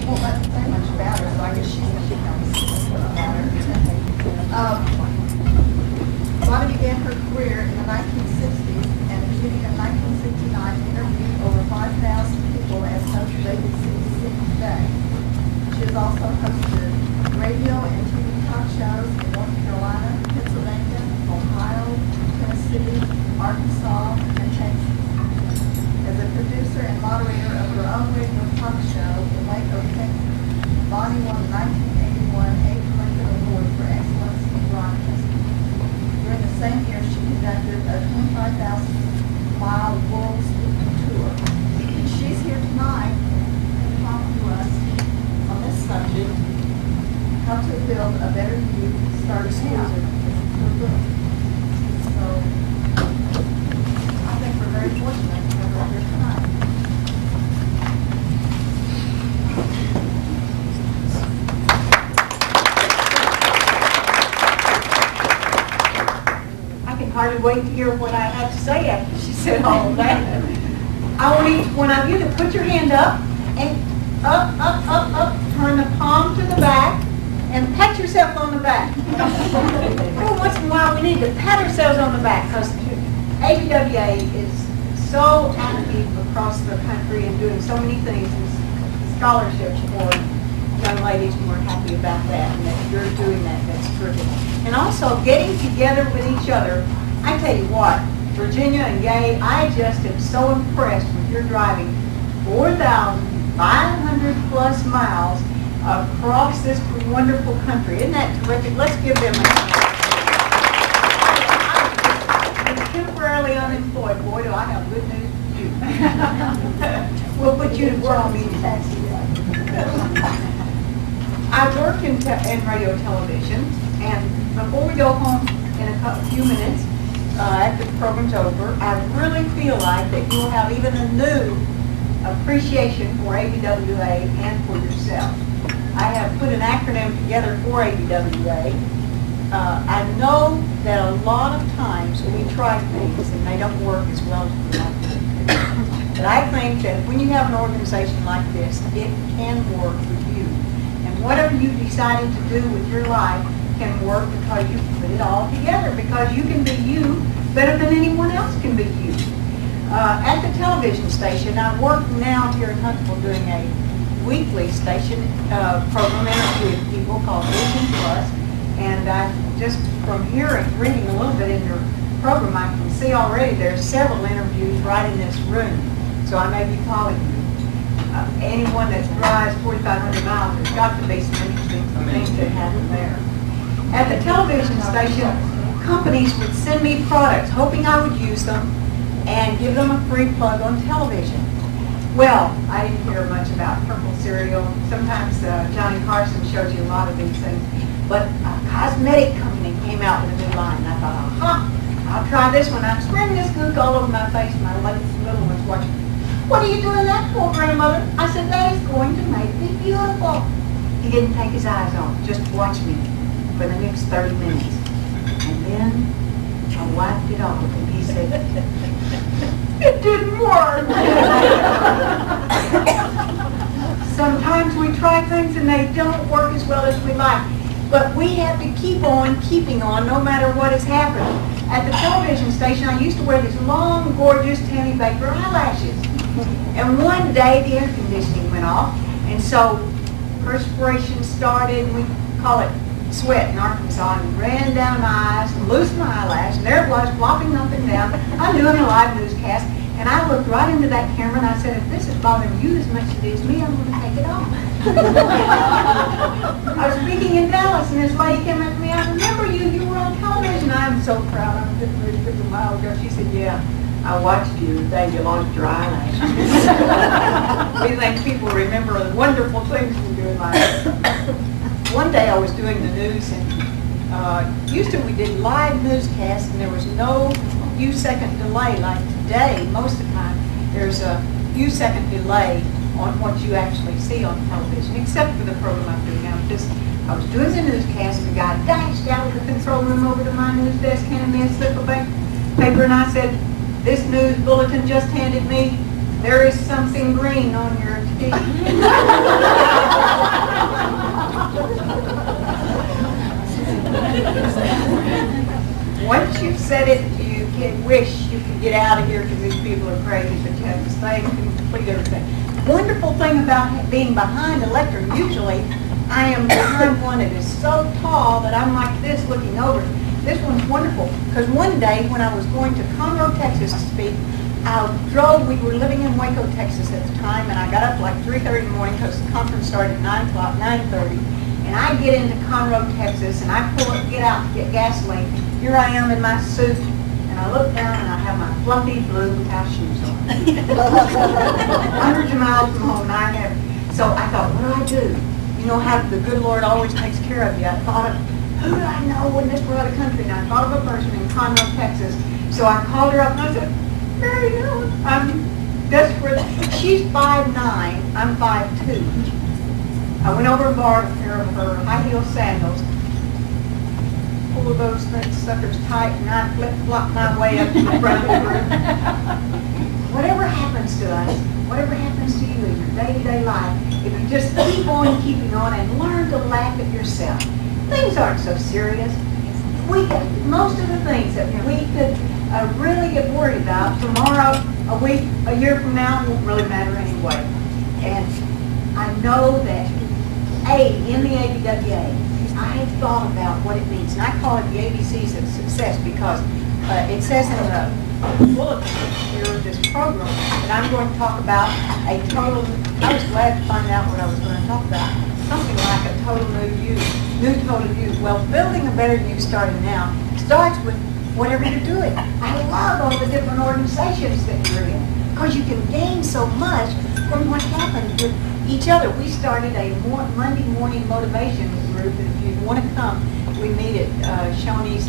she won't let me say much about her, so I guess she knows about her. Bonnie began her career in the 1960s, and beginning in 1969, interviewed over 5,000 people as host of ABC's Sing Today. She has also hosted radio and TV talk shows in North Carolina, Pennsylvania, Ohio, Tennessee, Arkansas, and Texas. As a producer and moderator of her own radio talk show in Waco, Texas, Bonnie won the 1981 Abe Lincoln Award for Excellence in Broadcasting. During the same year, she conducted a 25,000-mile world speaking tour. And she's here tonight to talk to us on this subject, how to build a better you starting out. So, I think we're very fortunate to have her here tonight. I can hardly wait to hear what I have to say after she said all of that. I want each one of you to put your hand up and up, turn the palm to the back, and pat yourself on the back. Every once in a while we need to pat ourselves on the back because ABWA is so active across the country and doing so many things and scholarships for young ladies, and we're happy about that and that you're doing that. That's terrific. And also getting together with each other. I tell you what, Virginia and Gay, I just am so impressed with your driving 4,500 plus miles across this wonderful country. Isn't that terrific? Let's give them a hand. I'm temporarily unemployed. Boy, do I have good news for you. We'll put you to work on me taxi. I work in radio television, and before we go home in a few minutes, after the program's over, I really feel like that you'll have even a new appreciation for ABWA and for yourself. I have put an acronym together for ABWA. I know that a lot of times we try things and they don't work as well as we like them to. But I think that when you have an organization like this, it can work for you. And whatever you decided to do with your life can work because you put it all together, because you can be you better than anyone else can be you. At the television station, I work now here in Huntsville doing a weekly station program interviewing people called Vision Plus, and I just from hearing, reading a little bit in your program, I can see already there's several interviews right in this room, so I may be calling you. Anyone that drives 4,500 miles, there's got to be some interesting things that happen there. At the television station, companies would send me products hoping I would use them and give them a free plug on television. Well, I didn't hear much about purple cereal. Sometimes Johnny Carson shows you a lot of these things. But a cosmetic company came out with a new line, and I thought, I'll try this one. I'm spraying this gook all over my face, and my little one's watching. What are you doing that for, grandmother? I said, that is going to make me beautiful. He didn't take his eyes off. Just watch me for the next 30 minutes. And then I wiped it off, and he said, it didn't work. Sometimes we try things and they don't work as well as we like. But we have to keep on keeping on no matter what has happened. At the television station, I used to wear these long, gorgeous Tammy Baker eyelashes. And one day, the air conditioning went off, and so perspiration started, and we call it sweat in Arkansas, and ran down my eyes and loosened my eyelash, and there it was, flopping up and down. I'm doing a live newscast, and I looked right into that camera, and I said, if this is bothering you as much as it is me, I'm going to take it off. I was speaking in Dallas, and this lady came up to me, I remember you were on television. I'm so proud. I'm just ready to put a while ago. She said, yeah, I watched you the day you lost your eyelashes. We think people remember the wonderful things we do in life. One day I was doing the news, and Houston, we did live newscasts, and there was no few second delay like today. Most of the time, there's a few second delay on what you actually see on television, except for the program I'm doing now. I was doing the newscast, and the guy dashed out of the control room over to my news desk, handed me a slip of paper, and I said, this news bulletin just handed me, there is something green on your teeth. said it, you can wish you could get out of here because these people are crazy, but you have to stay and complete everything. Wonderful thing about being behind a lectern, usually I am behind one that is so tall that I'm like this looking over. This one's wonderful because one day when I was going to Conroe, Texas to speak, we were living in Waco, Texas at the time, and I got up like 3:30 in the morning because the conference started at 9 o'clock, 9:30. And I get into Conroe, Texas, and I get out to get gasoline. Here I am in my suit, and I look down and I have my fluffy blue house shoes on. Hundreds of miles from home, so I thought, what do? You know how the good Lord always takes care of you. I thought of, who do I know in this part of the country? And I thought of a person in Conroe, Texas. So I called her up and I said, Mary Ellen, I'm desperate. She's 5'9", I'm 5'2". I went over and borrowed a pair of her high heel sandals, pulled those suckers tight, and I flip-flopped my way up to the front of the room. Whatever happens to us, whatever happens to you in your day-to-day life, if you just keep on keeping on and learn to laugh at yourself, things aren't so serious. Most of the things that we could really get worried about tomorrow, a week, a year from now won't really matter anyway. And I know that in the ABWA, I have thought about what it means, and I call it the ABCs of success because it says in the bulletin here of this program that I'm going to talk about a total. I was glad to find out what I was going to talk about. Something like a total new total you. Well, building a better you starting now starts with whatever you're doing. I love all the different organizations that you're in because you can gain so much from what happens with each other. We started a Monday morning motivation group, and if you want to come, we meet at Shoney's,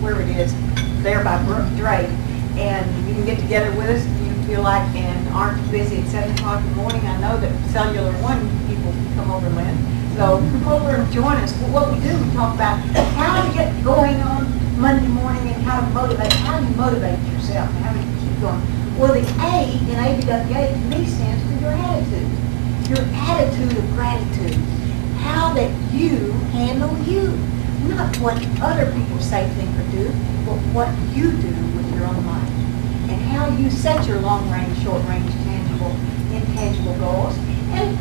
wherever it is, there by Drake, and you can get together with us if you feel like and aren't too busy at 7 o'clock in the morning. I know that Cellular One people can come over, Lynn, so come over and join us. Well, what we do, we talk about how to get going on Monday morning and how to motivate, how do you motivate yourself and how do you keep going. Well, the A in ABWA to me stands for your attitude of gratitude, how that you handle you, not what other people say, think, or do, but what you do with your own life, and how you set your long-range, short-range, tangible, intangible goals. And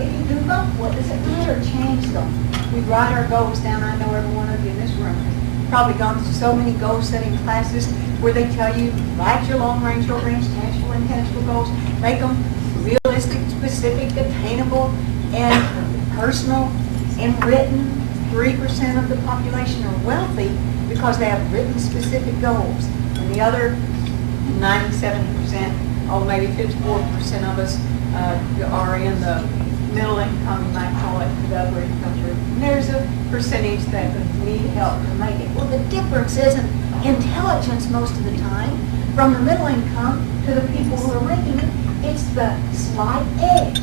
if you do both, what does it matter? Change them. We write our goals down. I know every one of you in this room has probably gone through so many goal-setting classes where they tell you, write your long-range, short-range, tangible, intangible goals, make them realistic, specific, attainable, and personal and written. 3% of the population are wealthy because they have written specific goals. And the other 97%, or maybe 54% of us are in the middle income, you might call it, the upper income group. And there's a percentage that need help to make it. Well, the difference isn't intelligence most of the time from the middle income to the people who are making it. It's the slight edge.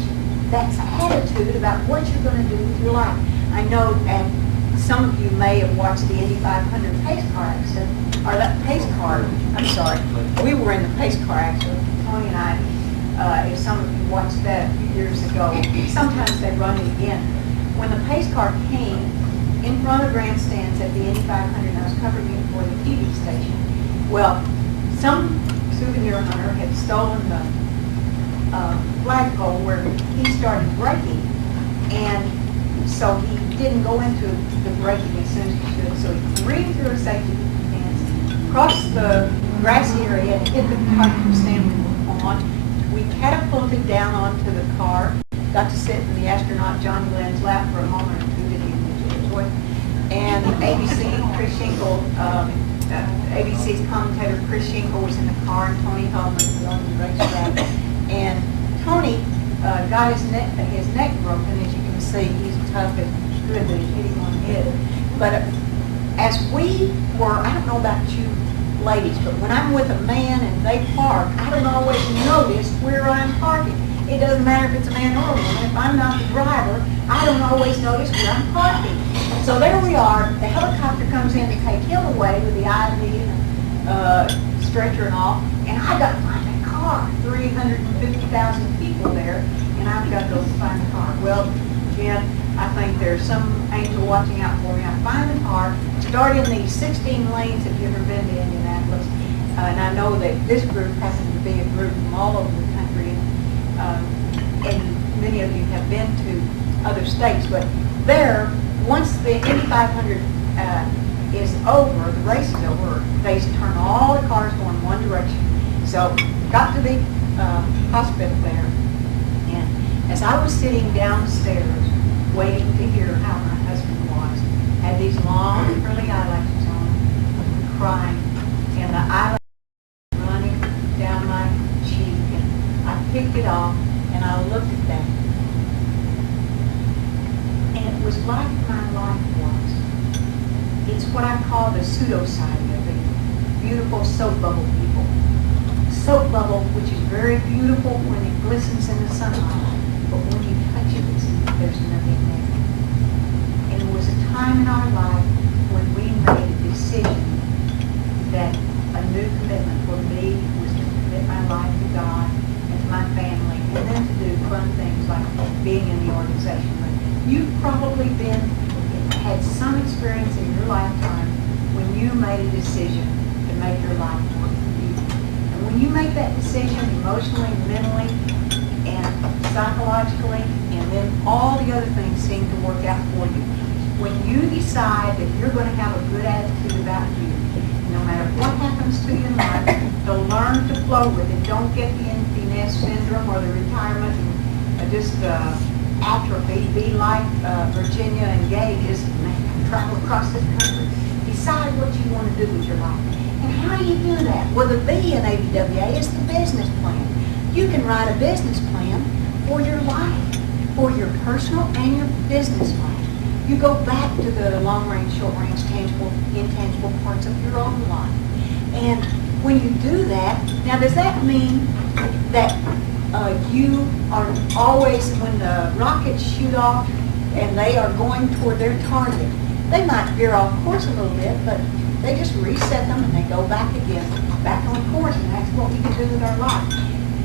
That's attitude about what you're going to do with your life. I know, and some of you may have watched the Indy 500 pace car accident, or that pace car, I'm sorry, we were in the pace car accident, Tony and I, if some of you watched that a few years ago, sometimes they run it again. When the pace car came in front of grandstands at the Indy 500, and I was covering it for the TV station, well, some souvenir hunter had stolen the flagpole where he started braking, and so he didn't go into the braking as soon as he should. So he careened through a safety fence, crossed the grassy area, and hit the parking stand we were on. We catapulted down onto the car, got to sit in the astronaut John Glenn's lap for a moment or two that he enjoyed. And ABC, Chris Schinkel, ABC's commentator Chris Schinkel was in the car, and Tony Hellman was on the racetrack. And Tony got his neck broken, as you can see. He's tough and good that he hit him on the head. But as we were, I don't know about you ladies, but when I'm with a man and they park, I don't always notice where I'm parking. It doesn't matter if it's a man or a woman. If I'm not the driver, I don't always notice where I'm parking. So there we are. The helicopter comes in to take him away with the IV and stretcher and all, and I got to find that car. 350,000 people there, and I've got to go find the car. Well, again, I think there's some angel watching out for me. I find the car, start in these 16 lanes. If you've ever been to Indianapolis, and I know that this group happens to be a group from all over the country, and many of you have been to other states, but there, once the Indy 500 is over, the race is over, they turn all the cars going one direction. So got to the hospital there, and as I was sitting downstairs waiting to hear how my husband was, had these long curly eyelashes on, crying, and the eyelashes running down my cheek, and I picked it off and I looked at that, and it was like my life was. It's what I call the pseudo side of the beautiful soap bubble people. Soap bubble, which is very beautiful when it glistens in the sunlight, but when you touch it, there's nothing there. And there was a time in our life when we made a decision that a new commitment for me was to commit my life to God and to my family, and then to do fun things like being in the organization. But you've probably had some experience in your lifetime when you made a decision to make your life work for you. And when you make that decision emotionally, mentally, and psychologically, and then all the other things seem to work out for you. When you decide that you're going to have a good attitude about you, no matter what happens to you in life, to learn to flow with it. Don't get the empty nest syndrome or the retirement and just atrophy. Be like Virginia and Gay, just travel across this country. Decide what you want to do with your life. And how do you do that? Well, the B in ABWA is the business plan. You can write a business plan for your life, for your personal and your business life. You go back to the long range, short range, tangible, intangible parts of your own life. And when you do that, now does that mean that you are always, when the rockets shoot off and they are going toward their target, they might veer off course a little bit, but they just reset them and they go back again, back on course, and that's what we can do with our life.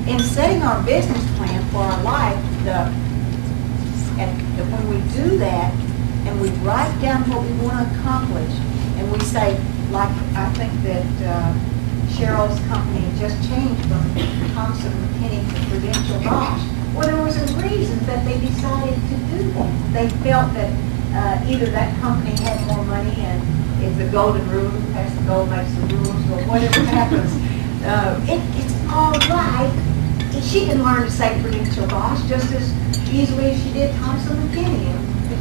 In setting our business plan for our life, when we do that and we write down what we want to accomplish, and we say, like I think that Cheryl's company just changed from Thompson McKinney to Prudential Bosch. Well, there was a reason that they decided to do that. They felt that either that company had more money, and it's the golden rule, pass the gold makes the rules, or whatever happens. It's all right. She can learn to say Prudential Bosch just as easily as she did Thompson McKinney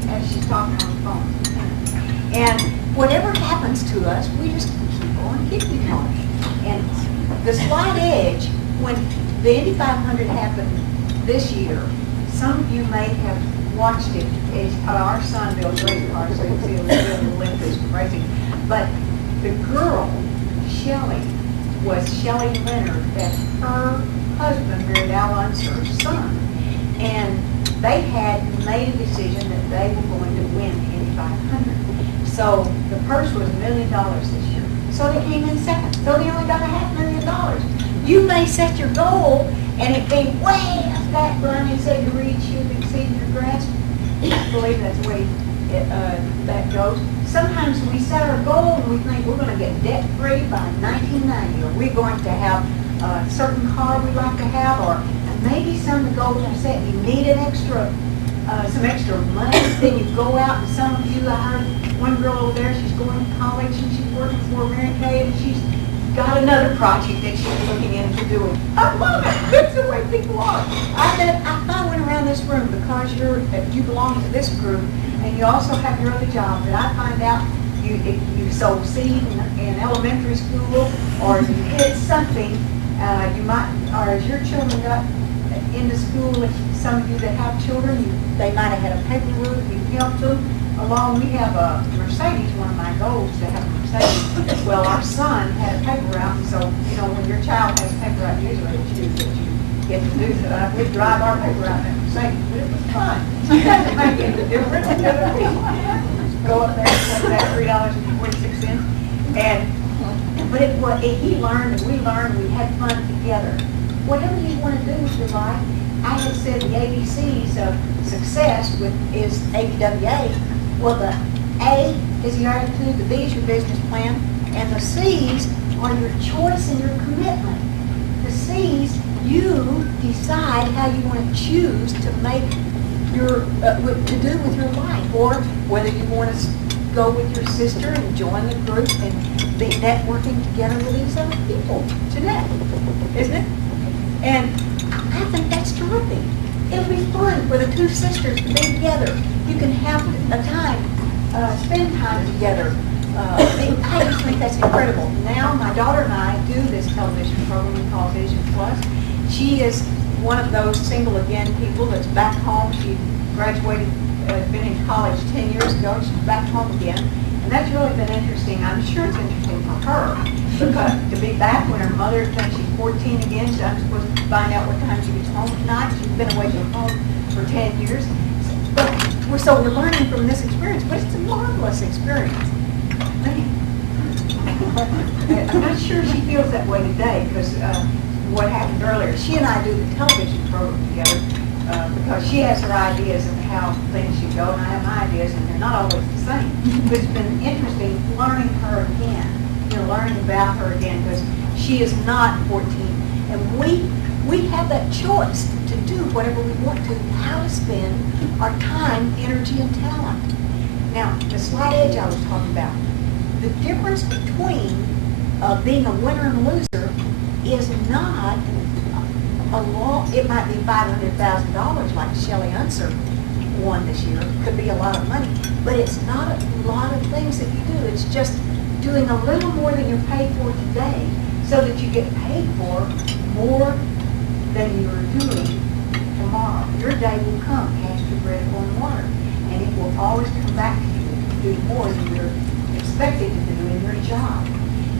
as she's talking on the phone. And whatever happens to us, we just keep on keeping on. And the slight edge, when the Indy 500 happened this year, some of you may have watched it. Our son builds race cars, so you can see a little bit of the Olympics racing. But the girl, Shelley, was Shelley Leonard, that her husband married Al Unser's son. And they had made a decision that they were going to win the Indy 500. So the purse was $1 million this year. So they came in second. So they only got $500,000. You may set your goal and it be way up that Bernie said you reach, you exceed your grasp. I believe that's the way that goes. Sometimes we set our goal and we think we're going to get debt free by 1990, or we're going to have a certain car we'd like to have, or maybe some of the goals are set. You need an extra, some extra money. Then you go out, and some of you, I heard one girl over there, she's going to college and she's working for Mary Kay, and she's got another project that she's looking into doing. I love it. That's the way people are. I went around this room because you belong to this group, and you also have your other job. That I find out if you sow seed in elementary school, or you did something, you might, or as your children got into school, if some of you that have children, they might have had a paper route, you helped them along. We have a Mercedes, one of my goals to have a Mercedes. Well, our son had a paper route, and so, when your child has a paper route, usually it's you that you get to do that. We drive our paper route in a Mercedes, but it was fun. It doesn't make any difference. Go up there and pay that $3.46. But he learned and we learned, we had fun together. Whatever you want to do with your life, I had said the ABCs of success is ABWA. Well, the A is your attitude, the B is your business plan, and the C's are your choice and your commitment. The C's, you decide how you want to choose to make your, to do with your life, or whether you want to go with your sister and join the group and be networking together with these other people. Jeanette, isn't it? And I think that's terrific. It'll be fun for the two sisters to be together. You can have a time, spend time together. I just think that's incredible. Now my daughter and I do this television program we call Vision Plus. She is one of those single again people that's back home. She graduated, been in college 10 years ago. She's back home again. And that's really been interesting. I'm sure it's interesting for her because to be back when her mother thinks she's 14 again, so I'm supposed to find out what time she gets home tonight. She's been away from home for 10 years. So we're learning from this experience, but it's a marvelous experience. I'm not sure she feels that way today because what happened earlier. She and I do the television program together because she has her ideas of how things should go, and I have my ideas, and they're not always the same. But it's been interesting learning her again, learning about her again, because she is not 14, and we have that choice to do whatever we want to, how to spend our time, energy, and talent. Now, the slight edge I was talking about, the difference between being a winner and a loser is not a law. It might be $500,000 like Shelley Unser won this year. It could be a lot of money, but it's not a lot of things that you do. It's just doing a little more than you're paid for today so that you get paid for more than you're doing tomorrow. Your day will come, cash your bread, oil, and water, and it will always come back to you to do more than you're expected to do in your job.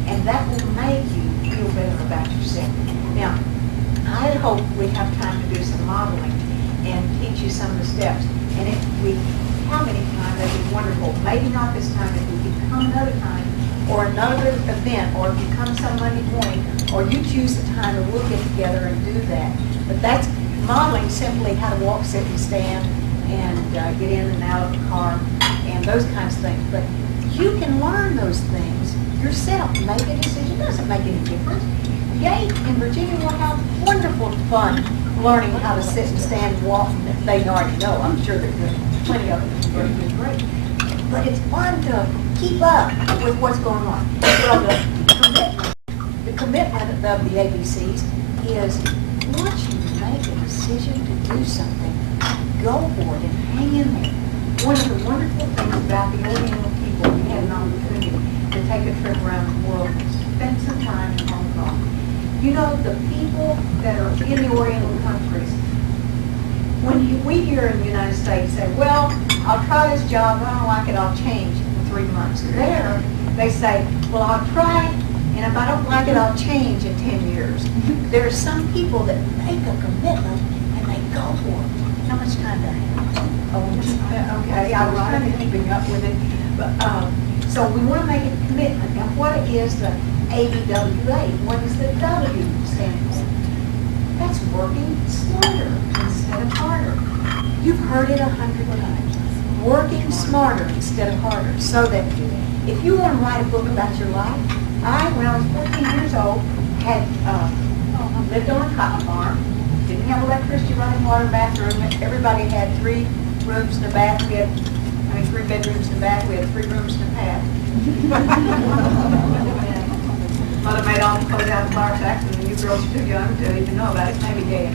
And that will make you feel better about yourself. Now, I hope we have time to do some modeling and teach you some of the steps. And if we have any time, that'd be wonderful. Maybe not this time, if we could come another time, or another event, or if you come some Monday morning, or you choose the time and we'll get together and do that. But that's modeling simply how to walk, sit, and stand, and get in and out of the car, and those kinds of things. But you can learn those things yourself. Make a decision. It doesn't make any difference. Yay, in Virginia we'll have wonderful fun learning how to sit and stand and walk. They already know. I'm sure they're doing plenty of it. They're doing great. But it's fun to keep up with what's going on. Well, the commitment of the ABCs is once you make a decision to do something, go for it and hang in there. One of the wonderful things about the Oriental people, we had an opportunity to take a trip around the world and spend some time in Hong Kong. You know, the people that are in the Oriental countries, when we here in the United States say, well, I'll try this job, I don't like it, I'll change in 3 months. There, they say, well, I'll try, and if I don't like it, I'll change in 10 years. There are some people that make a commitment and they go for it. How much time do I have? Oh, okay, I was kind of keeping up with it. But, so we want to make a commitment. Now, what is the ABWA? What does the W stand for? That's working smarter instead of harder. You've heard it 100 times. Working smarter instead of harder. So that if you want to write a book about your life, when I was 14 years old, had lived on a cotton farm, didn't have electricity, running water, bathroom. Everybody had 3 rooms and a bath. We had 3 bedrooms and a bath. We had 3 rooms and a bath. Mother made all the clothes out of the flour sacks, and you girls are too young to even know about it. Maybe gay.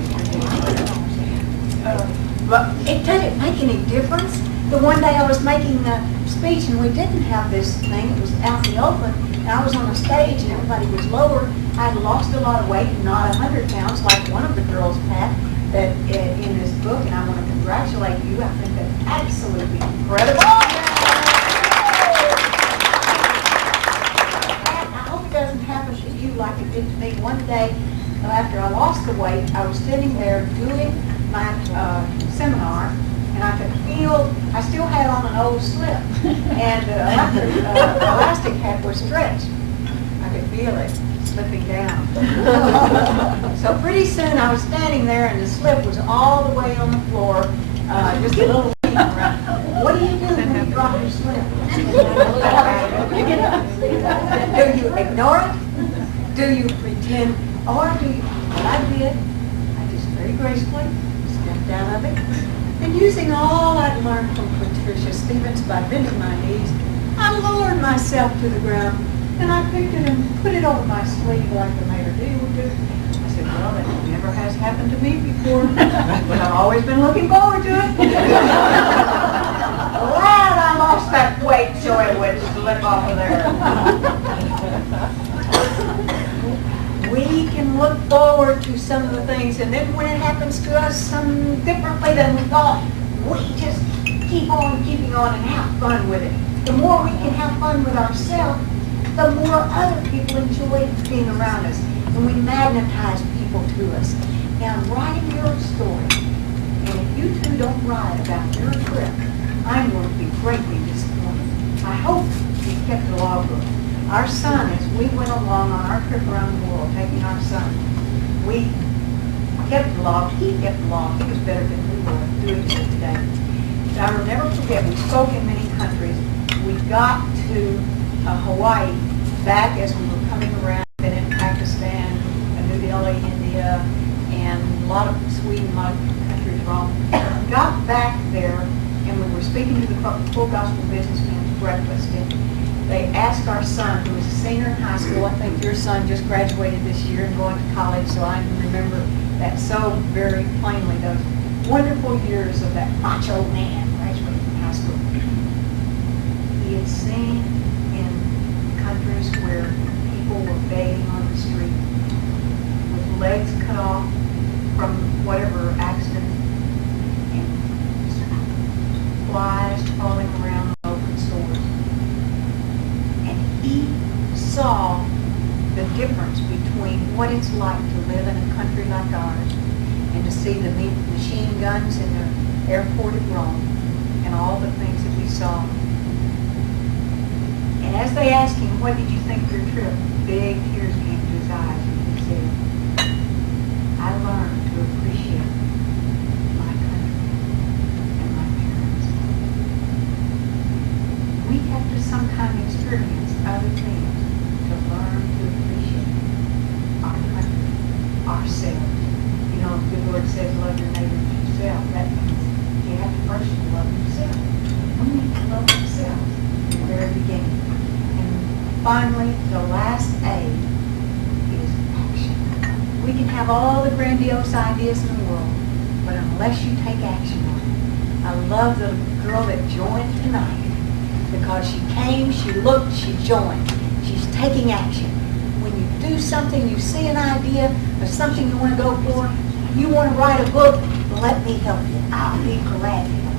But it didn't make any difference. The one day I was making a speech, and we didn't have this thing. It was out in the open, and I was on a stage, and everybody was lower. I had lost a lot of weight, not 100 pounds, like one of the girls, Pat, that in this book, and I want to congratulate you. I think that's absolutely incredible. I hope it doesn't happen to you like it did to me. One day, after I lost the weight, I was sitting there doing my seminar, and I could feel, I still had on an old slip, and the elastic hat was stretched. I could feel it slipping down. So pretty soon I was standing there and the slip was all the way on the floor, just a little lean around. What do you do when you drop your slip? Do you ignore it? Do you pretend? Or do you, what I did, I just very gracefully stepped out of it. And using all I'd learned from Patricia Stevens by bending my knees, I lowered myself to the ground and I picked it and put it over my sleeve like the mayor would do. I said, well, that never has happened to me before, but I've always been looking forward to it. Glad I lost that weight so it would slip off of there. We can look forward to some of the things, and then when it happens to us some differently than we thought, we just keep on keeping on and have fun with it. The more we can have fun with ourselves, the more other people enjoy being around us, and we magnetize people to us. Now, writing your story, and if you two don't write about your trip, I'm going to be greatly disappointed. I hope you kept the logbook. Our son, as we went along on our trip around the world, taking our son, we kept the log. He kept the log. He was better than we were doing it today. But I will never forget, we spoke in many countries. We got to Hawaii back as we were coming around, been in Pakistan, New Delhi, India, and a lot of Sweden, a lot of countries wrong. Got back there, and we were speaking to the Full Gospel Businessmen's breakfast, and they asked our son, who was a senior in high school. I think your son just graduated this year and going to college, so I remember that so very plainly, those wonderful years of that macho man graduating from high school. He had seen in countries where people were begging on the street with legs cut off from whatever accident and flies falling around open stores. And he saw the difference between what it's like to live in a country like ours and to see the machine guns in the airport at Rome and all the things that we saw. And as they asked him, what did you think of your trip? Big tears came to his eyes and he said, I learned to appreciate my country and my parents. We have to sometimes experience other things to learn to appreciate our country, ourselves. You know, the good Lord says, love your neighbor as yourself. That means you have to first love yourself. We need to love ourselves in the very beginning. And finally, the last A is action. We can have all the grandiose ideas in the world, but unless you take action on it. I love the girl that joined tonight because she came, she looked, she joined. She's taking action. When you do something, you see an idea of something you want to go for, you want to write a book, let me help you. I'll be glad to help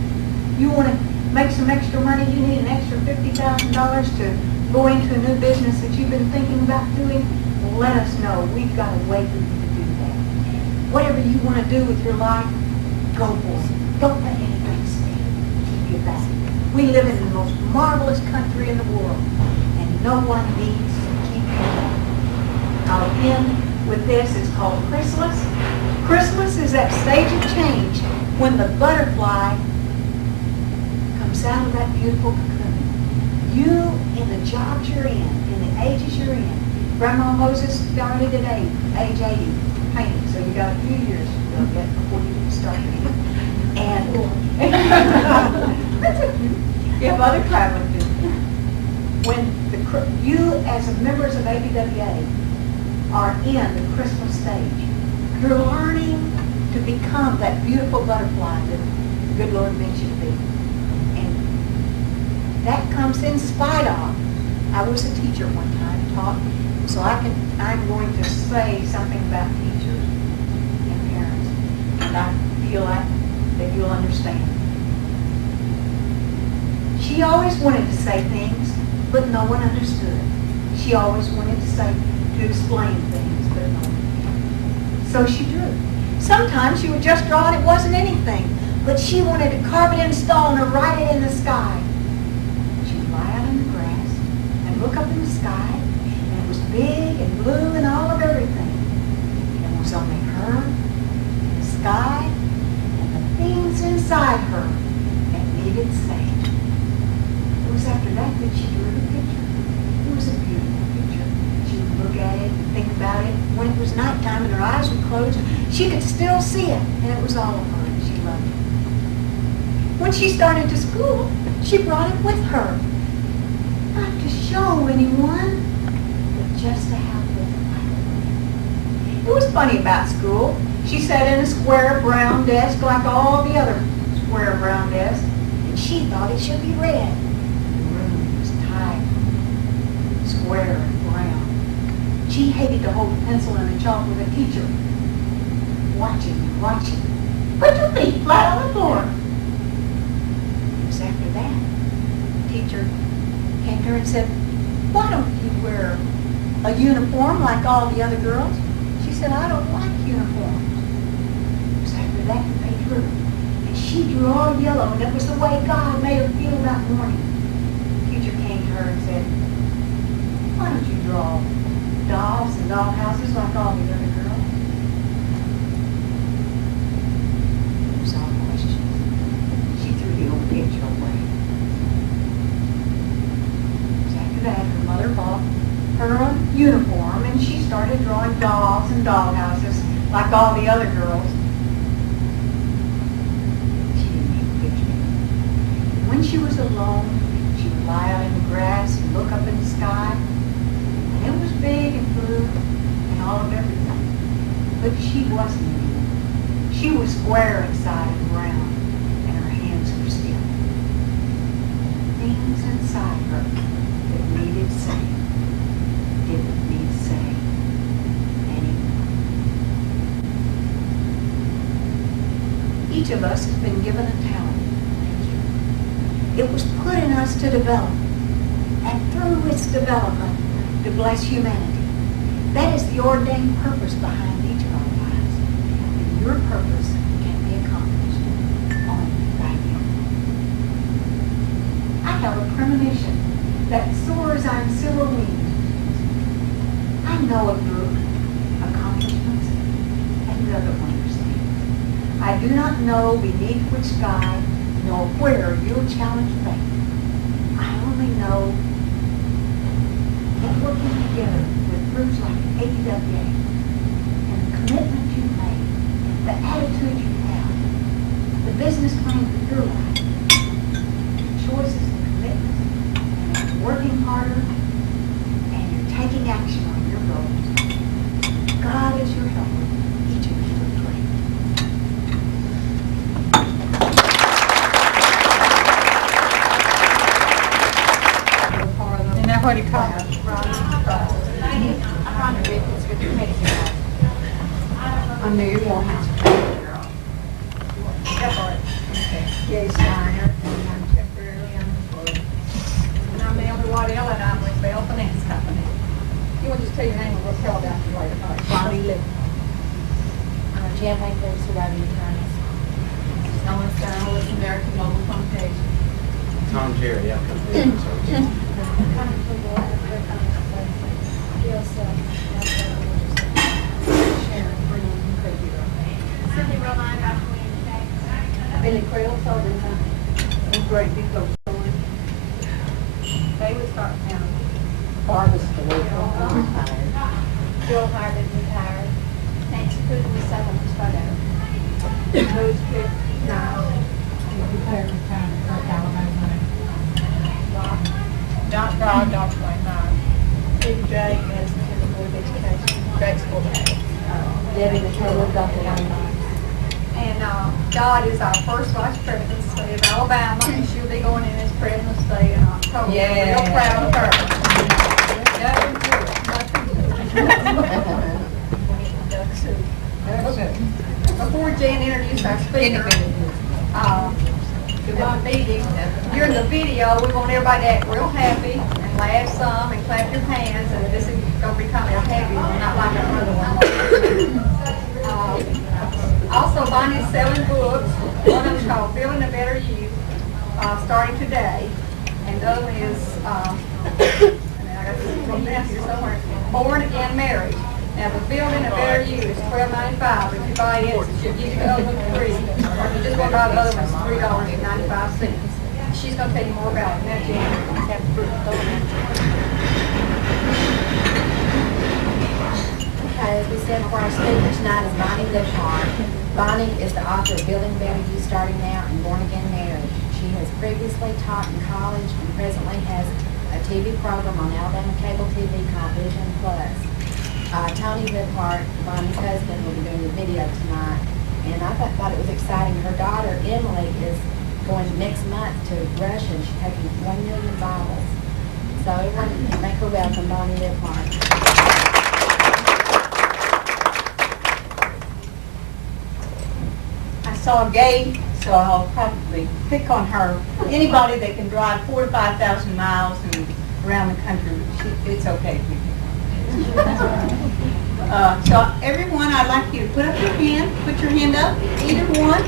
you. You want to make some extra money, you need an extra $50,000 to go into a new business that you've been thinking about doing, let us know. We've got a way for you to do that. Whatever you want to do with your life, go for it. Don't let anything keep you back. We live in the most marvelous country in the world, and no one needs to keep you back. I'll end with this. It's called Chrysalis. Chrysalis is that stage of change when the butterfly comes out of that beautiful cocoon. You, in the jobs you're in the ages you're in. Grandma Moses started at age 80 painting, so you got a few years to get before you can start painting. And you have other traveling to do. When you, as members of ABWA, are in the Christmas stage, you're learning to become that beautiful butterfly that the good Lord meant you to be. And that comes in spite of. I was a teacher one time, taught, so I'm going to say something about teachers and parents, and I feel like that you'll understand. She always wanted to say things, but no one understood. She always wanted to explain things, but no one. So she drew. Sometimes she would just draw and it wasn't anything, but she wanted to carve it in stone or write it in the sky. She'd lie out in the grass and look up in the sky, and it was big and blue and all of everything. It was only her, the sky, and the things inside her that needed saved. It was after that she drew the picture. It was a beautiful picture. She would look at it and think about it. When it was nighttime and her eyes were closed, she could still see it, and it was all of her, and she loved it. When she started to school, she brought it with her. Not to show anyone, but just to have with her. It was funny about school. She sat in a square brown desk like all the other square brown desks, and she thought it should be red. The room was tight, square and brown. She hated to hold a pencil and a chalk with a teacher, watching and watching. Put your feet flat on the floor. It was after that, the teacher came to her and said, why don't you wear a uniform like all the other girls? She said, I don't like uniforms. It was after that they drew. And she drew all yellow, and it was the way God made her feel that morning. The teacher came to her and said, why don't you draw dolls and dollhouses like all the other girls? It was all questions. She threw the old picture away. After that, her mother bought her a uniform, and she started drawing dolls and dollhouses like all the other girls. She didn't need a picture. When she was alone, she would lie out in the grass and look up in the sky, and it was big and blue and all of everything. But she wasn't anymore. She was square inside and round, and her hands were still. Things inside her that needed saved didn't need saved anymore. Each of us has been given a talent. It was put in us to develop, and through its development, to bless humanity. That is the ordained purpose behind each of our lives. And your purpose can be accomplished only by you. I have a premonition that soars on silver wings. I know of your accomplishments and other wondrous things. I do not know beneath which sky, nor where you'll challenge fate. I only know that working together with groups like AWA and the commitment you've made, the attitude you have, the business plan for your life, the choices and commitments, and you're working harder, and you're taking action on your goals. God is your helper. Each of you will pray. Isn't that what he called it? I knew you wanted to. Gay Steiner, and I'm temporarily unemployed. And I'm Elder Waddell, and I'm with Bell Finance Company. You want to just tell your name and we'll tell about you later. Bonnie Libhart. Champagne Place Surviving Attorneys. Ellen Steiner with American Mobile Communications. Tom Jerry, yeah. Cindy Romine, Billy Creel, Southern Company. Great big old story. They would start now. Barbara Stewart. Bill Harvey retired. Nancy Cooper was second was photo. Rose Pitt, no. John Broad, Dr. Wayne Meyer. Steve J. is in the Board of Education, grade school day. Debbie McKellar, Dr. Wayne. And Dodd is our first vice president of the state of Alabama, and she'll be going in as president of the state in October. Yeah. We're real proud of her. Before Jan introduced our speaker, to my meeting, during the video, we want everybody to act real happy and laugh some and clap your hands, and this is going to be kind of a happy one, not like our other one. Also, Bonnie's selling books. One of them's called Feeling a Better You, starting today. And the other one is, and I got this one down here somewhere. born again marriage. Now, the building a better you is $12.95, but if you buy it, you get the other one free. Or if you just want to buy the other one, it's $3.95. She's going to tell you more about it. Now, Jan. Okay, as we said before, our speaker tonight is Bonnie Libhart. Bonnie is the author of Building Better You Starting Now and Born Again Marriage. She has previously taught in college and presently has a TV program on Alabama Cable TV called Vision Plus. Tony Libhart, Bonnie's husband, will be doing the video tonight. And I thought it was exciting. Her daughter, Emily, is going next month to Russia and she's taking 1 million bottles. So everyone make her welcome, Bonnie Libhart. I saw Gay, so I'll probably pick on her. Anybody that can drive 4,000 to 5,000 miles and around the country, it's okay if we pick on her. So everyone, I'd like you to put up your hand, put your hand up, either one,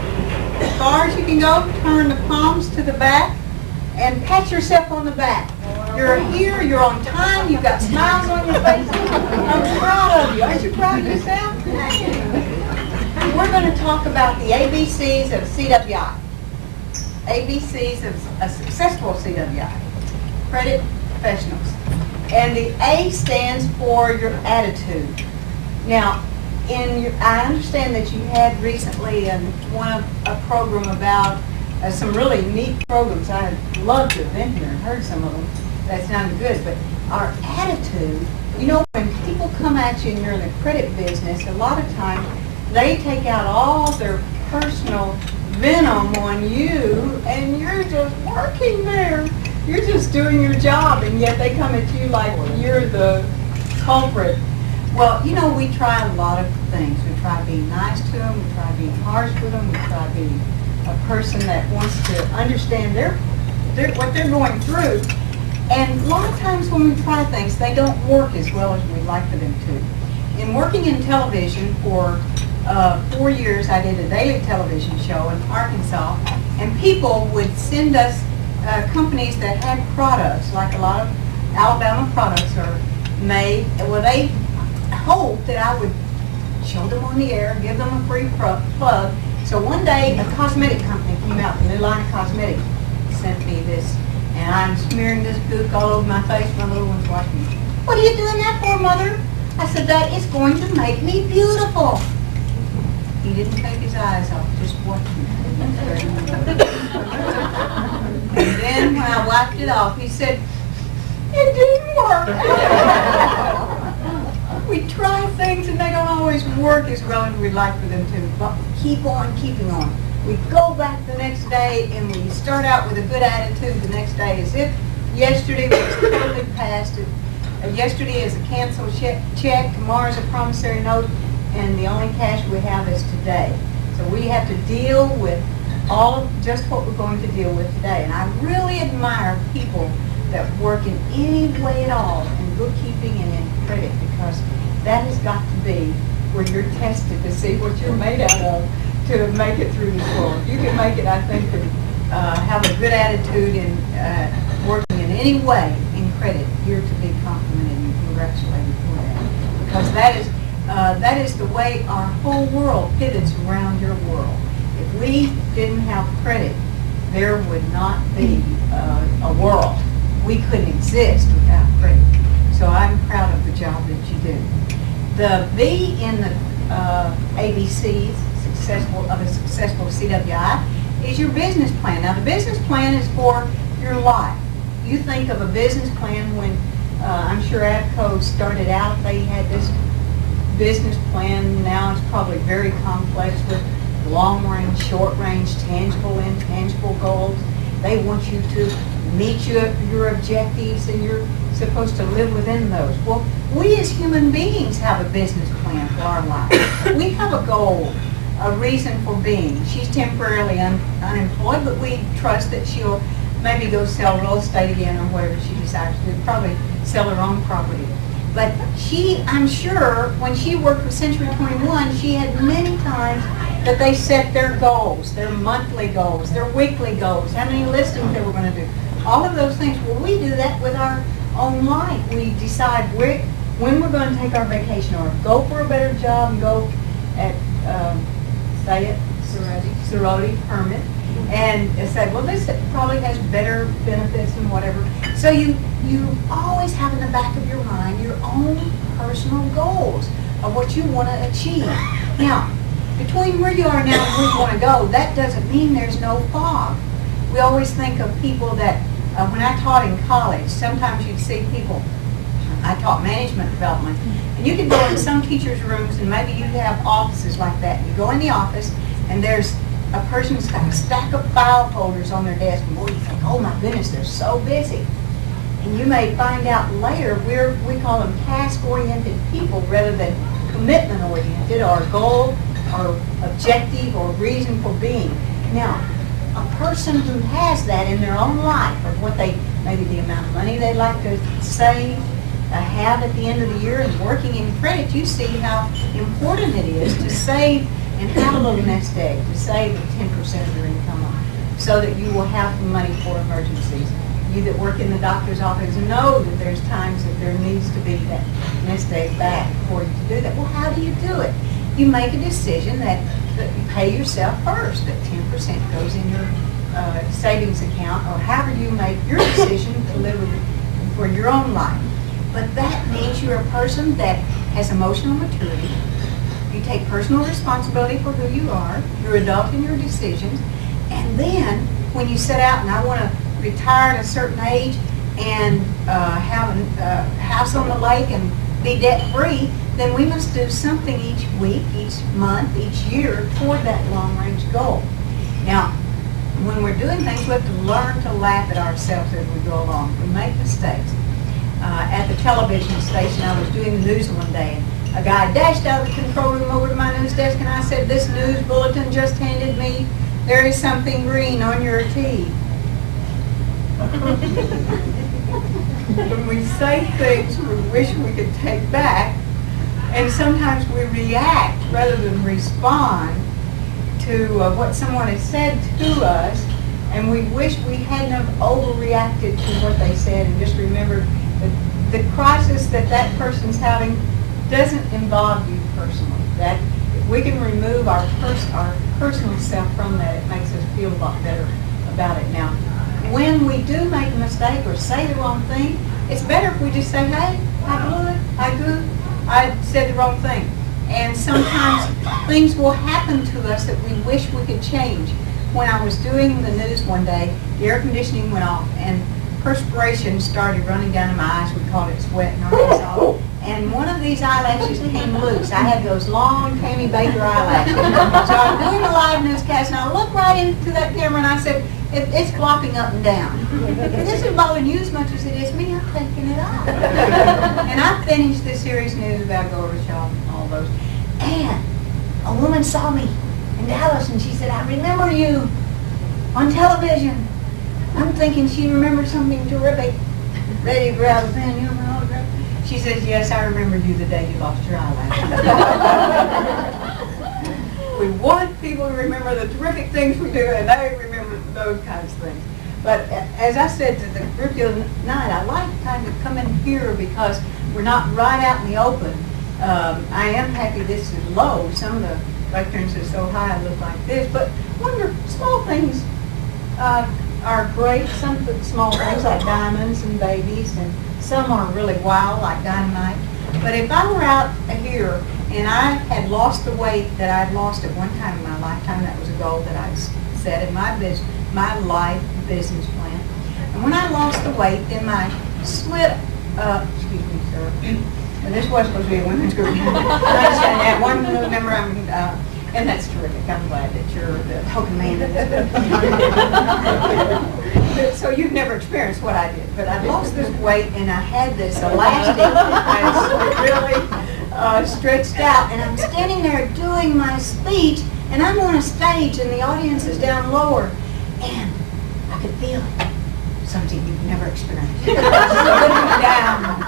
as far as you can go, turn the palms to the back, and pat yourself on the back. You're here, you're on time, you've got smiles on your face. I'm proud of you. Aren't you proud of yourself? We're going to talk about the ABCs of CWI. ABCs of a successful CWI. Credit professionals. And the A stands for your attitude. Now, I understand that you had recently a program about some really neat programs. I'd love to have been here and heard some of them. That sounded good. But our attitude, you know, when people come at you and you're in the credit business, a lot of times they take out all their personal venom on you, and you're just working there. You're just doing your job, and yet they come at you like you're the culprit. Well, you know, we try a lot of things. We try being nice to them. We try being harsh with them. We try being a person that wants to understand what they're going through. And a lot of times when we try things, they don't work as well as we'd like for them to. In working in television for 4 years, I did a daily television show in Arkansas, and people would send us companies that had products, like a lot of Alabama products are made. Well, they hoped that I would show them on the air, give them a free plug. So one day, a cosmetic company came out, a new line of cosmetics, sent me this, and I'm smearing this gook all over my face. My little one's watching me. What are you doing that for, Mother? I said, that is going to make me beautiful. He didn't take his eyes off, just watching me. And then when I wiped it off, he said, it didn't work. We try things and they don't always work as well as we'd like for them to, but keep on keeping on. We go back the next day and we start out with a good attitude the next day as if yesterday was totally past. Yesterday is a canceled check, tomorrow is a promissory note, and the only cash we have is today. So we have to deal with all of just what we're going to deal with today. And I really admire people that work in any way at all in bookkeeping and in credit, because that has got to be where you're tested to see what you're made out of to make it through this world. You can make it, I think, and have a good attitude in working in any way in credit. You're to be complimented and congratulated for that, because that is the way our whole world pivots around your world. If we didn't have credit, there would not be a world. We couldn't exist without credit. So I'm proud of the job that you do. The B in the ABCs of a successful CWI is your business plan. Now the business plan is for your life. You think of a business plan when I'm sure ABCO started out, they had this business plan. Now it's probably very complex with long range, short range, tangible, intangible goals. They want you to meet your objectives, and you're supposed to live within those. Well, we as human beings have a business plan for our life. We have a goal, a reason for being. She's temporarily unemployed, but we trust that she'll maybe go sell real estate again or whatever she decides to do, probably sell her own property. But I'm sure, when she worked for Century 21, she had many times that they set their goals, their monthly goals, their weekly goals, how many listings they were going to do. All of those things. Well, we do that with our own life. We decide when we're going to take our vacation, or go for a better job and go at, say it, sorority permit, and say, well, this probably has better benefits and whatever. So you always have in the back of your mind your own personal goals of what you want to achieve. Now, between where you are now and where you want to go, that doesn't mean there's no fog. We always think of people that, when I taught in college, sometimes you'd see people, I taught management development, and you could go in some teachers' rooms and maybe you have offices like that. You go in the office and there's a person's got a stack of file folders on their desk, and boy, you think, oh my goodness, they're so busy. And you may find out later, we call them task-oriented people rather than commitment-oriented, or goal, or objective, or reason for being. Now, a person who has that in their own life, of what they, maybe the amount of money they'd like to save, have at the end of the year, and working in credit, you see how important it is to save and have a little nest egg, to save 10% of your income on, so that you will have money for emergencies. You that work in the doctor's office know that there's times that there needs to be that nest egg back for you to do that. Well, how do you do it? You make a decision that you pay yourself first, that 10% goes in your savings account, or however you make your decision to live for your own life. But that means you're a person that has emotional maturity. You take personal responsibility for who you are. You're adult in your decisions. And then when you set out, and I want to retire at a certain age and have a house on the lake and be debt-free, then we must do something each week, each month, each year toward that long-range goal. Now, when we're doing things, we have to learn to laugh at ourselves as we go along. We make mistakes. At the television station, I was doing the news one day, and a guy dashed out of the control room over to my news desk, and I said, "This news bulletin just handed me, there is something green on your tea." When we say things we wish we could take back, and sometimes we react rather than respond to what someone has said to us, and we wish we hadn't have overreacted to what they said, and just remembered that the crisis that person's having doesn't involve you personally. That if we can remove our personal self from that, it makes us feel a lot better about it. Now, when we do make a mistake or say the wrong thing, it's better if we just say, "Hey, I said the wrong thing." And sometimes things will happen to us that we wish we could change. When I was doing the news one day, the air conditioning went off and perspiration started running down my eyes. We called it sweat in Arkansas. And one of these eyelashes came loose. I had those long Tammy Baker eyelashes. So I'm doing a live newscast, and I looked right into that camera and I said, it's flopping up and down. If this isn't bothering you as much as it is me, I'm taking it off. And I finished this series news about Gorbachev and all those. And a woman saw me in Dallas, and she said, "I remember you on television." I'm thinking she remembered something terrific. Ready to grab a pen, you know, my autograph. She says, "Yes, I remember you the day you lost your eyelashes." We want people to remember the terrific things we do, and they remember those kinds of things. But as I said to the group the other night, I like kind of come in here because we're not right out in the open. I am happy this is low. Some of the lecterns are so high I look like this, but small things are great. Some small things like diamonds and babies, and some are really wild like dynamite. But if I were out here and I had lost the weight that I'd lost at one time in my lifetime, that was a goal that I set in my life business plan. And when I lost the weight, then my split, excuse me, sir, and this was supposed to be a women's group. I understand that. One member, and that's terrific. I'm glad that you're the token man in this. So you've never experienced what I did. But I lost this weight, and I had this elastic that's really stretched out. And I'm standing there doing my speech, and I'm on a stage, and the audience is down lower. And I could feel it. Something you've never experienced. Down.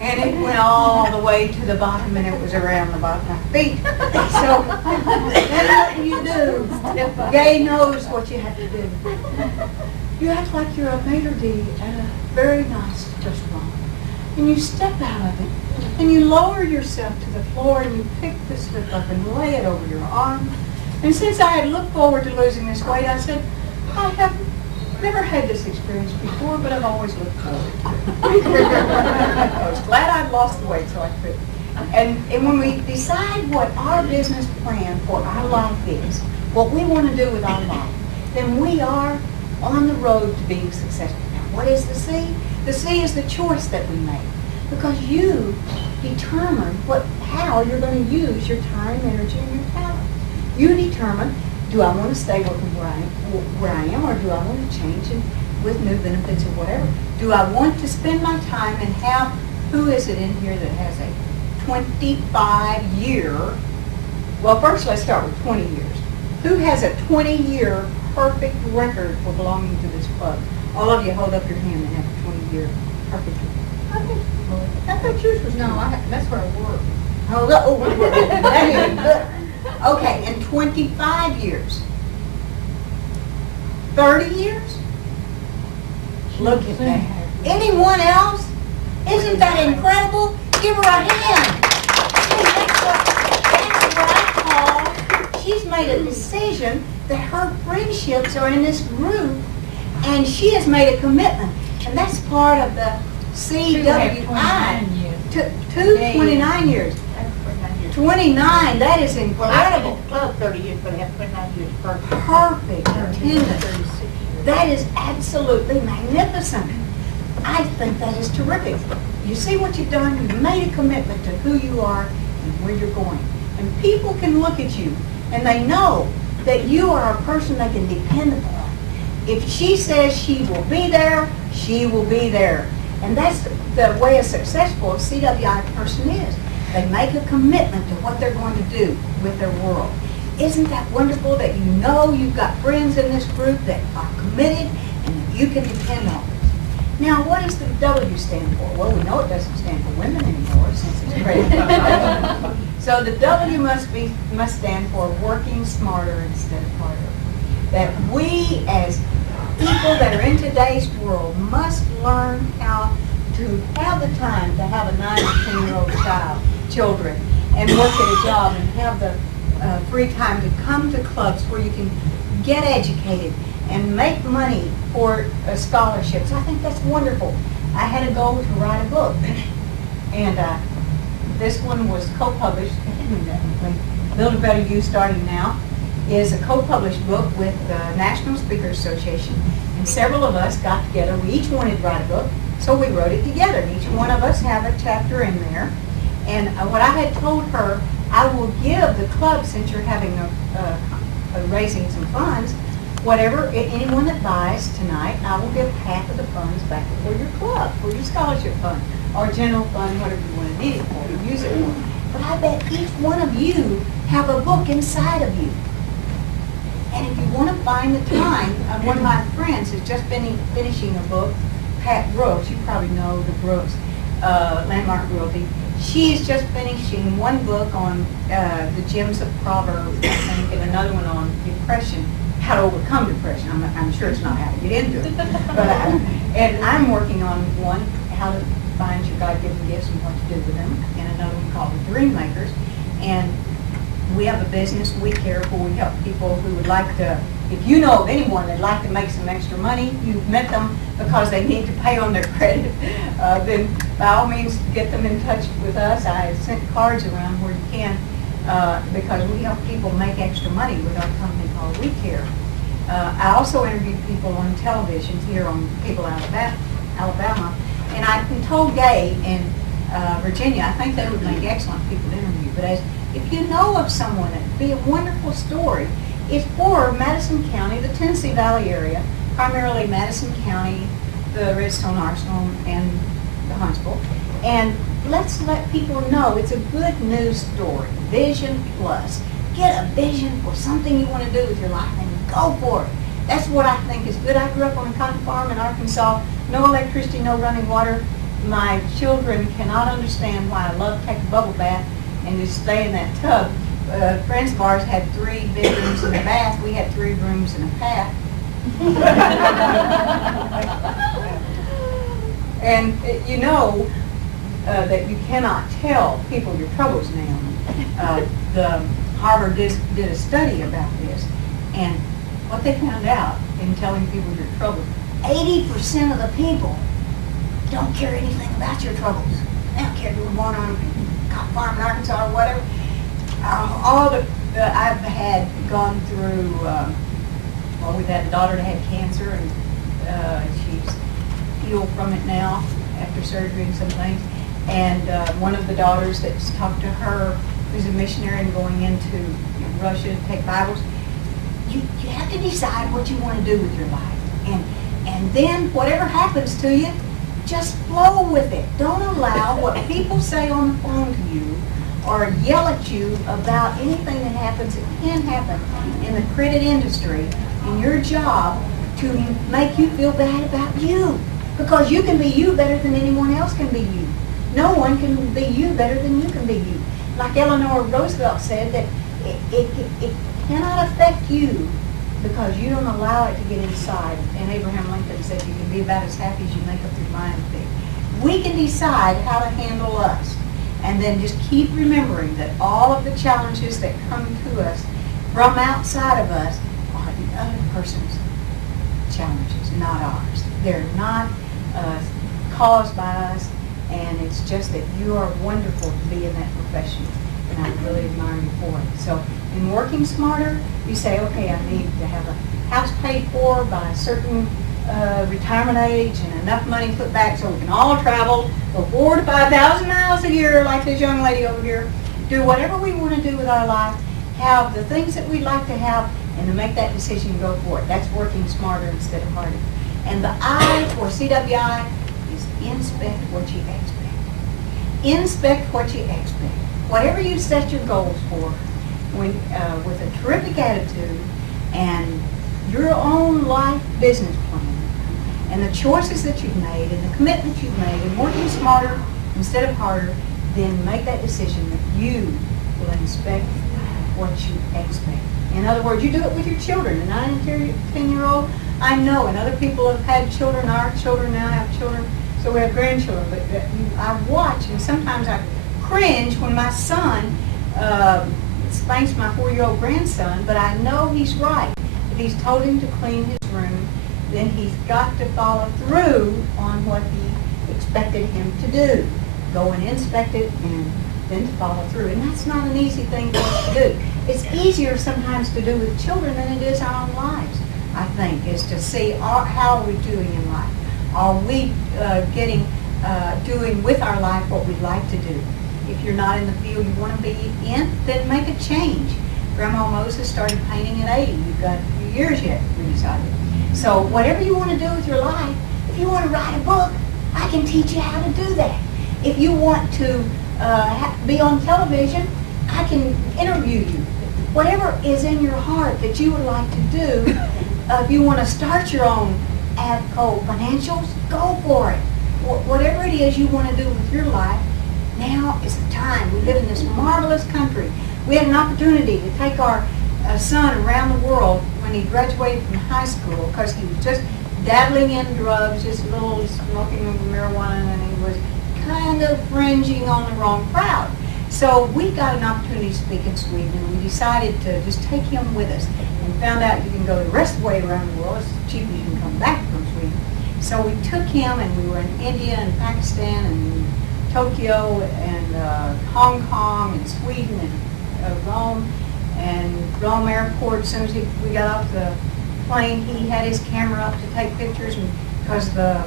And it went all the way to the bottom, and it was around the bottom of my feet. So that's what you do. Gay knows what you have to do. You act like you're a maitre d' at a very nice restaurant. and you step out of it, and you lower yourself to the floor, and you pick the slip up and lay it over your arm. And since I had looked forward to losing this weight, I said, I have never had this experience before, but I've always looked forward to it. I was glad I'd lost the weight so I could. And when we decide what our business plan for our life is, what we want to do with our life, then we are on the road to being successful. Now, what is the C? The C is the choice that we make. Because you determine how you're going to use your time, energy, and your talent. You determine, do I want to stay working where I am, or do I want to change and with new benefits or whatever? Do I want to spend my time and have, who is it in here that has a 25-year, well, first let's start with 20 years. Who has a 20-year perfect record for belonging to this club? All of you hold up your hand and have a 20-year perfect record. I thought yours was That's where I work. Hold up. Oh, that is good. Okay, and 25 years. 30 years? Look at that. Anyone else? Isn't that incredible? Give her a hand. That's what I call, she's made a decision that her friendships are in this group, and she has made a commitment. And that's part of the CWI. 29 years. 29, that is incredible. Well, 30 years, but I have 29 years. Perfect attendance. That is absolutely magnificent. I think that is terrific. You see what you've done? You've made a commitment to who you are and where you're going. And people can look at you and they know that you are a person they can depend upon. If she says she will be there, she will be there. And that's the way a successful CWI person is. They make a commitment to what they're going to do with their world. Isn't that wonderful that you know you've got friends in this group that are committed and that you can depend on? Now, what does the W stand for? Well, we know it doesn't stand for women anymore since it's credit. So the W must stand for working smarter instead of harder. That we as people that are in today's world must learn how to have the time to have a 9 or 10-year-old children and work at a job and have the free time to come to clubs where you can get educated and make money for scholarships. I think that's wonderful. I had a goal to write a book, and this one was co-published. Build a Better You, starting now, is a co-published book with the National Speakers Association, and several of us got together. We each wanted to write a book, so we wrote it together. Each one of us have a chapter in there, and what I had told her, I will give the club, since you're having raising some funds, whatever, anyone that buys tonight, I will give half of the funds back for your club, for your scholarship fund, or general fund, whatever you want to need it for, use it for. But I bet each one of you have a book inside of you. And if you want to find the time, one of my friends has just been finishing a book, Pat Brooks, you probably know the Brooks, Landmark Realty. She's just finishing one book on the gems of Proverbs, I think, and another one on depression, how to overcome depression. I'm sure it's not how to get into it. But and I'm working on one, how to find your God-given gifts and what to do with them, and another one called The Dream Makers. And we have a business, We Care, where we help people who would like to, if you know of anyone that'd like to make some extra money, you've met them because they need to pay on their credit, then by all means get them in touch with us. I sent cards around where you can because we help people make extra money with our company called We Care. I also interviewed people on television here on Cable Alabama, and I've been told Gay in Virginia, I think they would make excellent people to interview. But if you know of someone, it'd be a wonderful story. It's for Madison County, the Tennessee Valley area, primarily Madison County, the Redstone Arsenal, and the Huntsville. And let's let people know it's a good news story. Vision Plus. Get a vision for something you want to do with your life and go for it. That's what I think is good. I grew up on a cotton farm in Arkansas. No electricity, no running water. My children cannot understand why I love to take a bubble bath and just stay in that tub. Friends of ours had 3 bedrooms and a bath. We had 3 rooms and a bath. And you know, that you cannot tell people your troubles now. The Harvard did a study about this, and what they found out in telling people your troubles, 80% of the people don't care anything about your troubles. They don't care if you were born on a cotton farm in Arkansas or whatever. I've had gone through, well, we've had a daughter that had cancer, and she's healed from it now after surgery and some things. And one of the daughters that's talked to her, who's a missionary and going into Russia to take Bibles, you have to decide what you want to do with your life. And then whatever happens to you, just flow with it. Don't allow what people say on the phone to you or yell at you about anything that happens that can happen in the credit industry, in your job, to make you feel bad about you. Because you can be you better than anyone else can be you. No one can be you better than you can be you. Like Eleanor Roosevelt said, that it cannot affect you because you don't allow it to get inside. And Abraham Lincoln said you can be about as happy as you make up your mind to be. We can decide how to handle us. And then just keep remembering that all of the challenges that come to us from outside of us are the other person's challenges, not ours. They're not caused by us, and it's just that you are wonderful to be in that profession, and I really admire you for it. So in working smarter, you say, okay, I need to have a house paid for by a certain retirement age and enough money put back so we can all travel, go 4,000 to 5,000 miles a year like this young lady over here, do whatever we want to do with our life, have the things that we'd like to have, and to make that decision and go for it. That's working smarter instead of harder. And the I for CWI is inspect what you expect. Inspect what you expect. Whatever you set your goals for, with a terrific attitude and your own life business plan, and the choices that you've made and the commitments you've made, and working smarter instead of harder, then make that decision that you will inspect what you expect. In other words, you do it with your children. A 9 and 10-year-old, I know, and other people have had children. Our children now have children, so we have grandchildren. But I watch, and sometimes I cringe when my son spanks my 4-year-old grandson, but I know he's right. If he's told him to clean his room, then he's got to follow through on what he expected him to do. Go and inspect it, and then to follow through. And that's not an easy thing for us to do. It's easier sometimes to do with children than it is our own lives, I think, is to see how are we doing in life. Are we doing with our life what we'd like to do? If you're not in the field you want to be in, then make a change. Grandma Moses started painting at 80. You've got a few years yet, we decided. So whatever you want to do with your life, if you want to write a book, I can teach you how to do that. If you want to be on television, I can interview you. Whatever is in your heart that you would like to do, if you want to start your own Avco Financials, go for it. Whatever it is you want to do with your life, now is the time. We live in this marvelous country. We had an opportunity to take our son around the world when he graduated from high school because he was just dabbling in drugs, just a little smoking of marijuana, and he was kind of fringing on the wrong crowd. So we got an opportunity to speak in Sweden, and we decided to just take him with us, and found out you can go the rest of the way around the world. It's cheap as you can come back from Sweden. So we took him, and we were in India and Pakistan and Tokyo and Hong Kong and Sweden and Rome. And Rome Airport, as soon as we got off the plane, he had his camera up to take pictures, and because the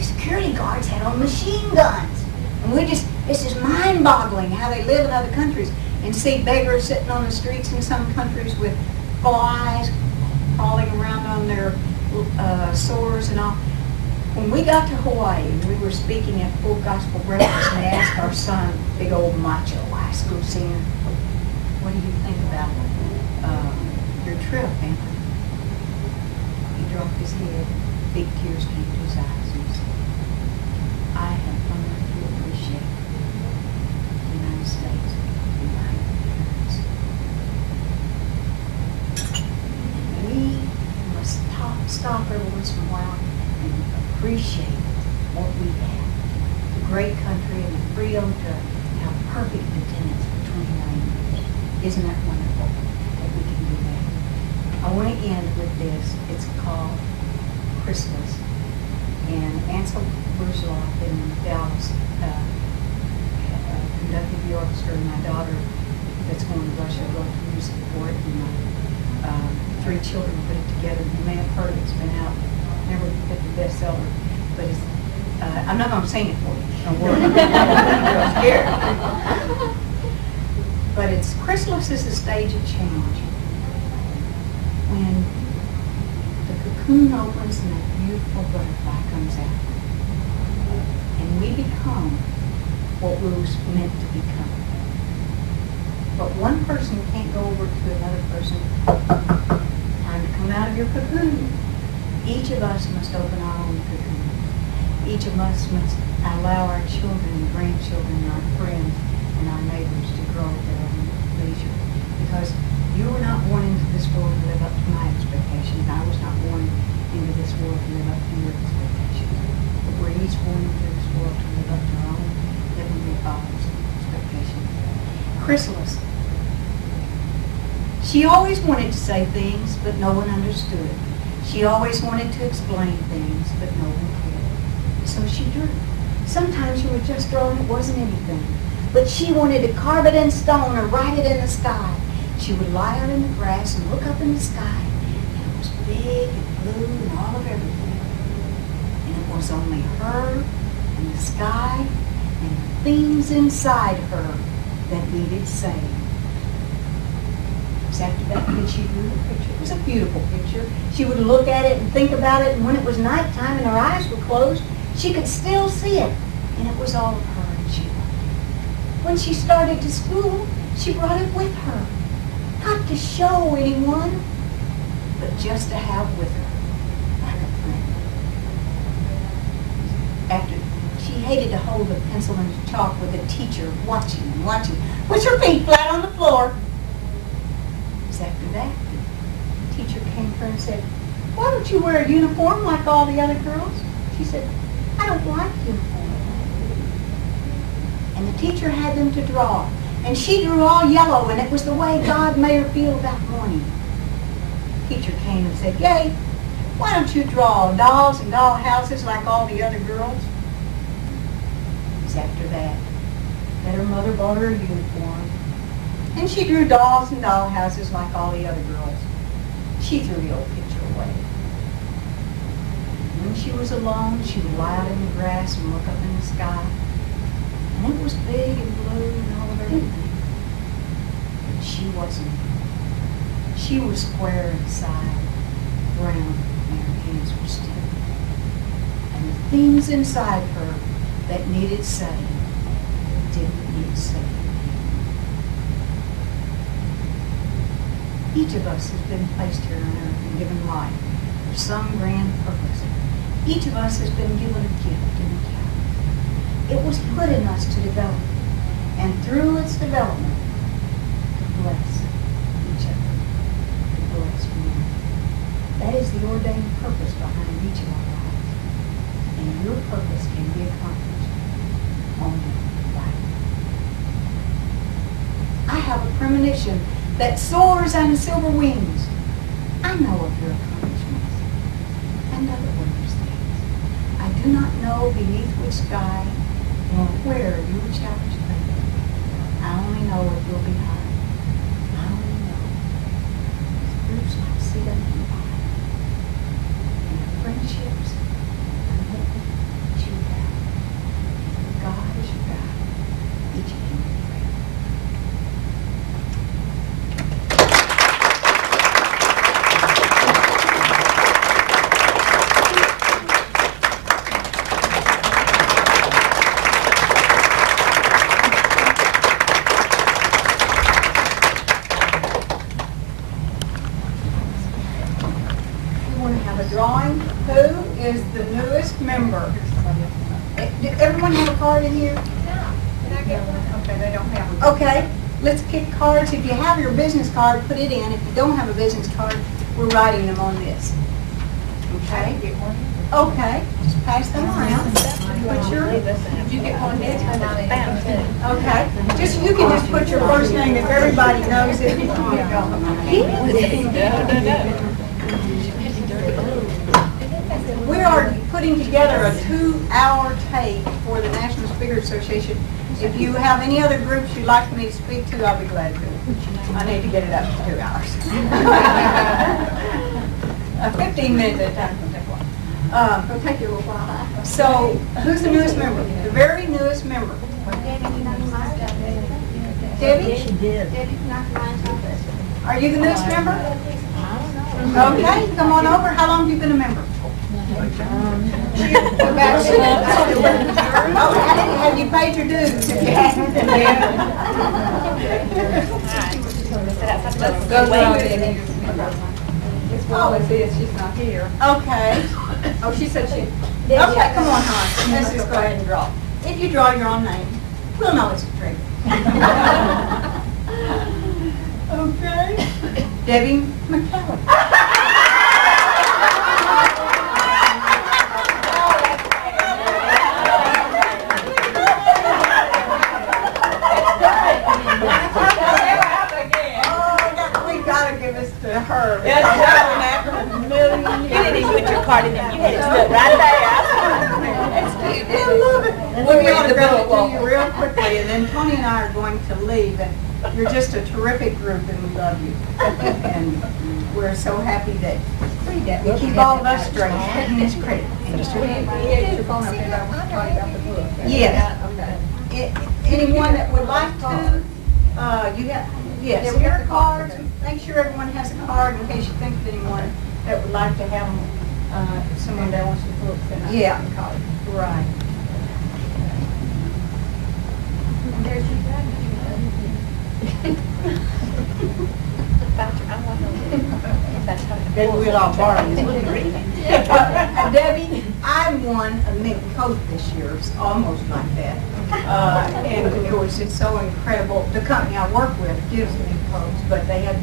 security guards had on machine guns. And it's just mind-boggling how they live in other countries, and see beggars sitting on the streets in some countries with flies crawling around on their sores and all. When we got to Hawaii, we were speaking at Full Gospel Breakfast, and they asked our son, big old macho high school senior, what do you think about your trip, Anthony? He dropped his head, big tears came to his eyes, and he said, I have learned to appreciate the United States and my parents. We must stop every once in a while and appreciate what we have. a great country and the freedom to have perfect attendance for 29 years. Isn't that wonderful that we can do that? I want to end with this. It's called Chrysalis. And Ansel Burslav in Dallas conducted the orchestra, and my daughter that's going to Russia wrote the music for it, and my 3 children put it together. You may have heard it. It's been out, never hit the bestseller, but it's, I'm not going to sing it for you. Don't worry. I'm scared. But it's Chrysalis is a stage of change. When the cocoon opens and that beautiful butterfly comes out, and we become what we were meant to become. But one person can't go over to another person. Time to come out of your cocoon. Each of us must open our own cocoon. Each of us must allow our children and grandchildren, our friends, and our neighbors to grow at their own leisure. Because you were not born into this world to live up to my expectations. I was not born into this world to live up to your expectations. But we're each born into this world to live up to our own Heavenly Father's expectations. Chrysalis. She always wanted to say things, but no one understood. She always wanted to explain things, but no one cared. So she drew. Sometimes she would just draw and it wasn't anything. But she wanted to carve it in stone or write it in the sky. She would lie out in the grass and look up in the sky, and it was big and blue and all of everything. And it was only her and the sky and the things inside her that needed saving. It was after that that she drew the picture. It was a beautiful picture. She would look at it and think about it, and when it was nighttime and her eyes were closed, she could still see it. And it was all of her, and she loved it. When she started to school, she brought it with her. Not to show anyone, but just to have with her, like a friend. After, she hated to hold a pencil and chalk with a teacher watching and watching. Put your feet flat on the floor. It was after that the teacher came to her and said, "Why don't you wear a uniform like all the other girls?" She said, "I don't like uniforms." And the teacher had them to draw. And she drew all yellow, and it was the way God made her feel that morning. The teacher came and said, "Yay, why don't you draw dolls and doll houses like all the other girls?" It was after that her mother bought her a uniform. And she drew dolls and doll houses like all the other girls. She threw the old picture away. When she was alone, she would lie out in the grass and look up in the sky. And it was big and blue and all of everything. But she wasn't. She was square inside, round, and her hands were stiff. And the things inside her that needed saving didn't need saving. Each of us has been placed here on earth and given life for some grand purpose. Each of us has been given a gift and a talent. It was put in us to develop, and through its development, to bless each other, to bless one. That is the ordained purpose behind each of our lives. And your purpose can be accomplished only by it. I have a premonition that soars on silver wings. I know of your accomplishments and other wondrous things. I do not know beneath which sky nor where you will challenge me. I only know it will be high. I only know it's groups like Sita and I, and the friendships and the that you have. God is your God, each of you. Drawing. Who is the newest member? Did everyone have a card in here? Yeah. Can I get one? Okay, they don't have one. Okay, let's kick cards. If you have your business card, put it in. If you don't have a business card, we're writing them on this. Okay. Okay, just pass them around. Put your, You get one next time I found too. okay, just, you can just put your first name if everybody knows it. We are putting together a 2-hour tape for the National Speaker Association. If you have any other groups you'd like me to speak to, I'll be glad to. I need to get it up to 2 hours. 15 minutes at a time will take a while. It'll take you a little while. So, who's the newest member? The very newest member. Debbie? She did. Are you the newest member? Okay, come on over. How long have you been a member? Have you paid your dues? If you haven't, then It's well as is, she's not here. okay. Oh, she said she. Okay, come on, hon. Let's just go ahead and draw. If you draw your own name, we'll know it's a trick. Okay. Debbie McCallum. We gotta give this to her. You didn't even put your card in there. You had it stood right there. I love it. We'll be able to go to you real quickly, and then Tony and I are going to leave, and you're just a terrific group, and we love you. And we're so happy that you keep all of us straight. It's great. He had your phone up there, I was talking about the book. Yes. Okay. Anyone that would like to, you have, yes, here are cards. Make sure everyone has a card in case you think of anyone that would like to have them, Someone that wants to book, then I Yeah. can call it. right. And there's your Maybe we'll all borrow this. Debbie, I won a mint coat this year, it's almost like that. And of course, it's so incredible. The company I work with gives me coats, but they had